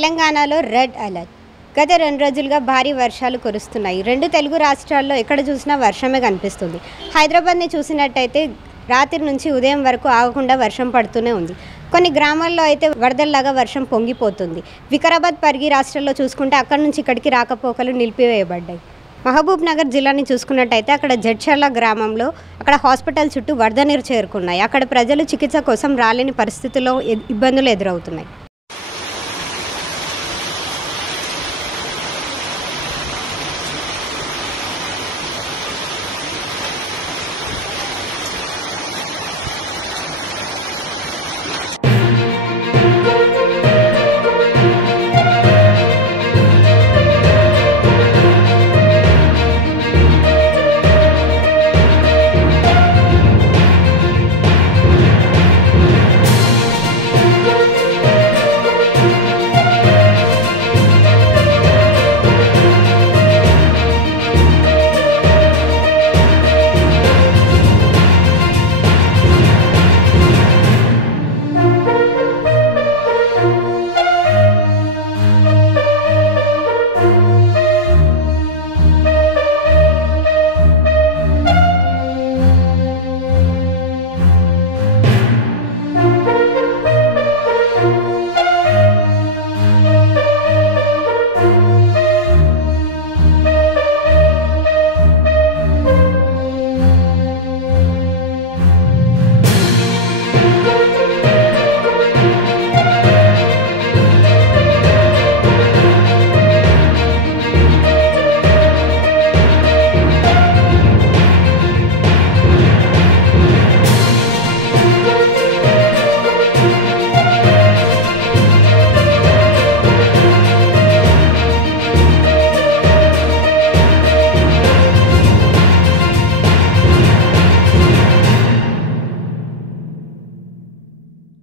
తెలంగాణలో red alert. గత 2 రోజులుగా భారీ వర్షాలు కురుస్తున్నాయి. 2 తెలుగు రాష్ట్రాల్లో ఎక్కడ చూసినా వర్షమే కనిపిస్తుంది. హైదరాబాద్ని చూసినట్టయితే రాత్రి నుంచి ఉదయం వరకు ఆగకుండా వర్షం పడుతూనే ఉంది. కొన్ని గ్రామాల్లో అయితే వరదల్లాగా వర్షం పొంగిపోతుంది. వికారాబాద్, పరిగి రాష్ట్రాల్లో చూసుకుంటే అక్కడి నుంచి ఇక్కడికి రాకపోకలు నిలిపివేయబడ్డాయి. మహబూబ్ నగర్ జిల్లాని చూసుకున్నట్టయితే అక్కడ జడ్చర్ల గ్రామంలో అక్కడ హాస్పిటల్ చుట్టూ వరద నీరు చేరుకున్నాయి. అక్కడ ప్రజలు చికిత్స కోసం రాలేని పరిస్థితుల్లో ఇబ్బందులు ఎదురవుతున్నాయి.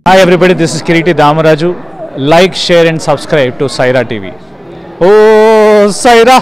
Hi everybody, this is Kiriti Damaraju. Like, share and subscribe to Saira TV. Oh, Saira!